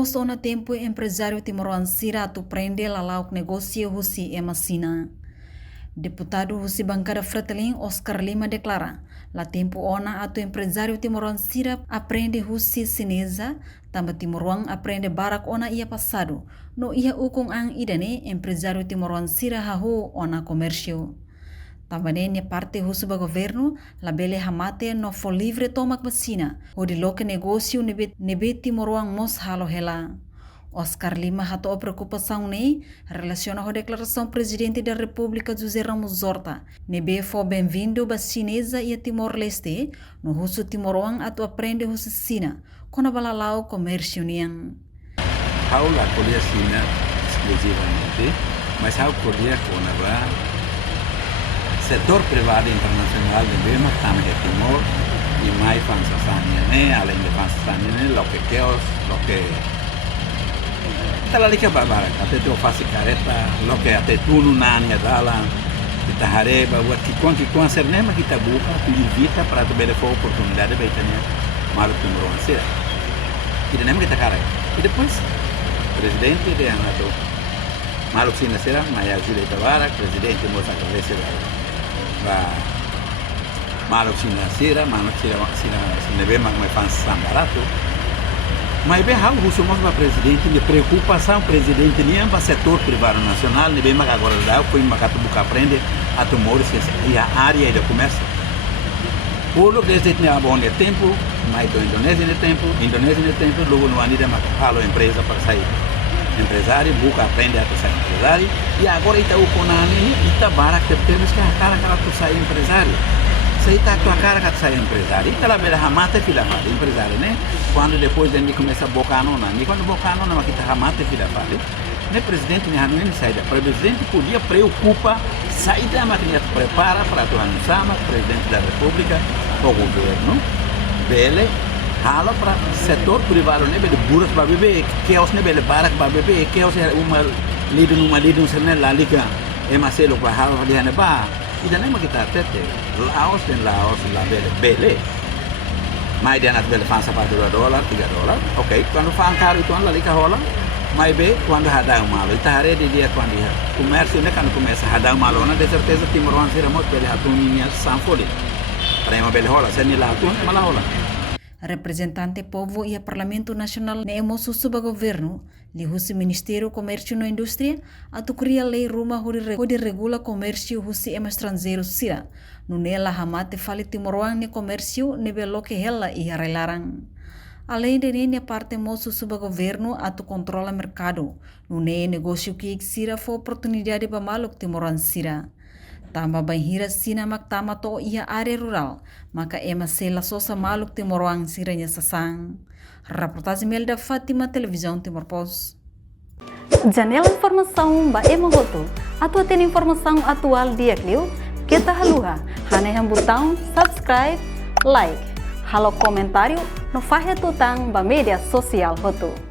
oso na tempo empresário Timoruan Sira tu prende lalauk negócio husi emasina. Deputado husi bancada Fretilin Oscar Lima declara, la tempo ona atu empresário Timoruan Sira aprende husi sinesa, tamba Timoruan aprende barak ona ia passado, no ia ukung ang idane empresário Timoruan Sira hahu ona komersio. Também parte russo do governo, la bele hamate no for livre tomak vacina, o de loke negócio nebe Timoruan mos halo hela. Oscar Lima hato a preocupação nei relaciona com a declaração presidente da República José Ramos Horta, nebe for bem-vindo ba chinesa e a Timor-Leste, no russo Timoruan ato aprende russo sina, com a balalau comércio niang. Paula colher China exclusivamente, mas a colher com a setor privado internacional de Bema também é Timor e mais fansasanya além de fansasanya lo que chaos lo que tala lika babara até tu faz careta lo que até tu não nanya dala kita hareba buat kikuan sernema kita buka tu invita para tu bele for oportunidade de tanya malu Timoruan Sira kita nem kita cara e depois presidente de anato malu Sira Maya Jule Tavares presidente moça agradecer malok sira bem mais faz barato mas bem how o somos para presidente de preocupação presidente nem para setor privado nacional nem bem mais agora dá foi macato buca aprende a tomar e a área de comércio por lo que desde tinha bom tempo mais do Indonésia no tempo logo no ano de macalo empresa para sair empresário buca aprende a ser empresário e agora está o conani está bara que temos que a cara tu sai empresário se está tua cara que sai empresário está lá bela ramata fila fale empresário né quando depois ele começa a bocar não nem quando bocar não mas kita ramata fila fale né presidente nem não sai da presidente podia preocupa sair da matriz prepara para tu anunciar presidente da república o governo bele halo para setor privado ne bele buras ba bebe chaos ne bele barak ba bebe chaos uma lidun serne la liga emaselo ba halo dia ne ba ida ne kita tete Laos la bele mai dia na bele fansa pa $2 $3 ok quando fa caro itu la liga rola mai be quando hadang malo ita hare dia quando comércio ne kan começa hadang malo na de certeza Timoruan Sira mot bele atuninha sanfoli para uma bele rola seni la atun mala rola. Representante povo e Parlamento Nacional ne emosu suba governo li husi Ministério Comércio e Indústria atu cria lei ruma hodi regula comércio husi ema estrangeiro sira no nela hamate fale Timoruan ne comércio ne beloke hela e relarang. Além de ne parte moço suba governo atu controla mercado no ne negócio que sira for oportunidade ba maluk Timoruan Sira. Tamba banhira sina maktama to ia área rural, maka ema sela sosa maluk Timoruan Siranya sasang. Reportagem Melda Fátima, Televisão Timor Post. Janela informação ba ema goto. Atua tem informação atual dia kliu, kita haluha, haneham botão subscribe, like, halo comentário, no fahe tutang ba media sosial hoto.